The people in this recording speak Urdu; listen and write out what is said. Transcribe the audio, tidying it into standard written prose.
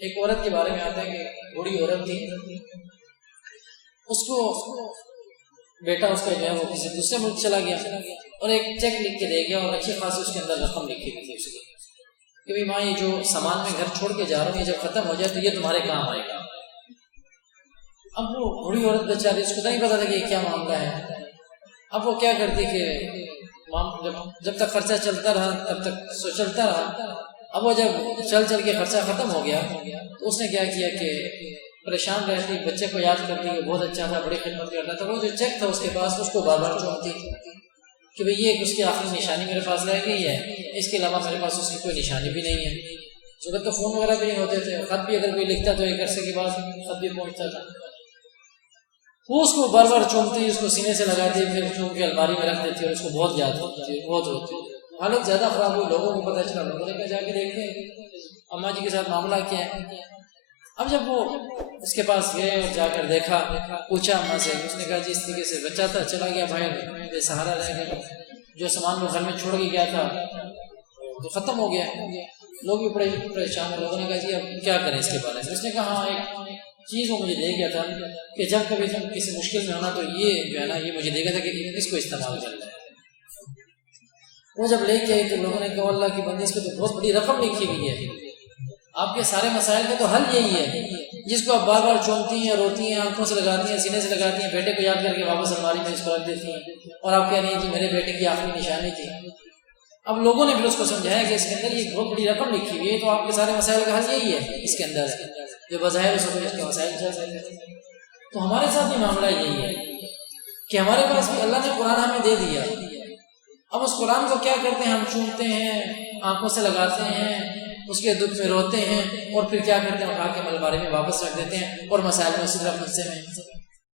ایک عورت کے بارے میں آتا ہے کہ بوڑھی عورت تھی، اس کو بیٹا اس کا جو ہے وہ کسی دوسرے ملک چلا گیا اور ایک چیک لکھ کے دے گیا اور اچھی خاصی اس کے اندر رقم لکھی ہوئی تھی اس کی کہ بھائی ماں یہ جو سامان میں گھر چھوڑ کے جا رہا ہوں یہ جب ختم ہو جائے تو یہ تمہارے کام آئے گا۔ اب وہ بوڑھی عورت بیچاری اس کو تو نہیں پتا تھا کہ یہ کیا معاملہ ہے۔ اب وہ کیا کرتی کہ جب تک خرچہ چلتا رہا تب تک سو چلتا رہا۔ اب وہ جب چل کے خرچہ ختم ہو گیا تو اس نے کیا کیا کہ پریشان رہتی، بچے کو یاد کرتی کہ بہت اچھا تھا، بڑی خدمت کرتا تھا، وہ جو چیک تھا اس کے پاس اس کو بار بار چومتی کہ بھئی یہ اس کی آخری نشانی میرے پاس رہ گئی ہے، اس کے علاوہ میرے پاس اس کی کوئی نشانی بھی نہیں ہے۔ اس وقت تو فون وغیرہ بھی نہیں ہوتے تھے، خط بھی اگر کوئی لکھتا تو ایک عرصے کے بعد خط بھی پہنچتا تھا۔ وہ اس کو بار بار چومتی، اس کو سینے سے لگاتی، پھر چوم کے الماری میں رکھ دیتی اور اس کو بہت یاد ہوتی، بہت ہوتی۔ حالت زیادہ خراب ہوئی، لوگوں کو پتہ چلا، لوگوں نے کہا جا کے دیکھتے ہیں اماں جی کے ساتھ معاملہ کیا ہے۔ اب جب وہ اس کے پاس گئے اور جا کر دیکھا، پوچھا اماں سے، اس نے کہا جی اس طریقے سے بچہ تھا، چلا گیا باہر، بے سہارا رہ گیا، جو سامان وہ گھر میں چھوڑ کے گیا تھا تو ختم ہو گیا۔ لوگ بھی بڑے پریشان ہیں، لوگوں نے کہا جی اب کیا کریں اس کے بارے میں۔ اس نے کہا ہاں ایک چیز وہ مجھے دے گیا تھا کہ جب کبھی تم کسی مشکل میں ہونا تو یہ جو ہے نا یہ مجھے دے گیا تھا کہ اس کو استعمال کر لیں۔ وہ جب لے کے آئی تو لوگوں نے کہا اللہ کی بندی اس کو تو بہت بڑی رقم لکھی ہوئی ہے، آپ کے سارے مسائل کا تو حل یہی ہے، جس کو آپ بار بار چومتی ہیں، روتی ہیں، آنکھوں سے لگاتی ہیں، سینے سے لگاتی ہیں، بیٹے کو یاد کر کے واپس الماری میں اس کو رکھ دیتی ہیں اور آپ کہہ رہی ہیں کہ میرے بیٹے کی آخری نشانی تھی۔ اب لوگوں نے پھر اس کو سمجھایا کہ اس کے اندر یہ بہت بڑی رقم لکھی ہوئی ہے تو آپ کے سارے مسائل کا حل یہی ہے اس کے اندر جو بظاہر اس کے مسائل چل رہے ہیں۔ تو ہمارے ساتھ بھی معاملہ یہی ہے کہ ہمارے پاس بھی اللہ نے قرآن ہمیں دے دیا، اب اس قرآن کو کیا کرتے ہیں، ہم چومتے ہیں، آنکھوں سے لگاتے ہیں، اس کے دکھ میں روتے ہیں اور پھر کیا کرتے ہیں اٹھا کے الماری میں واپس رکھ دیتے ہیں اور مسائل میں صرف نفسے میں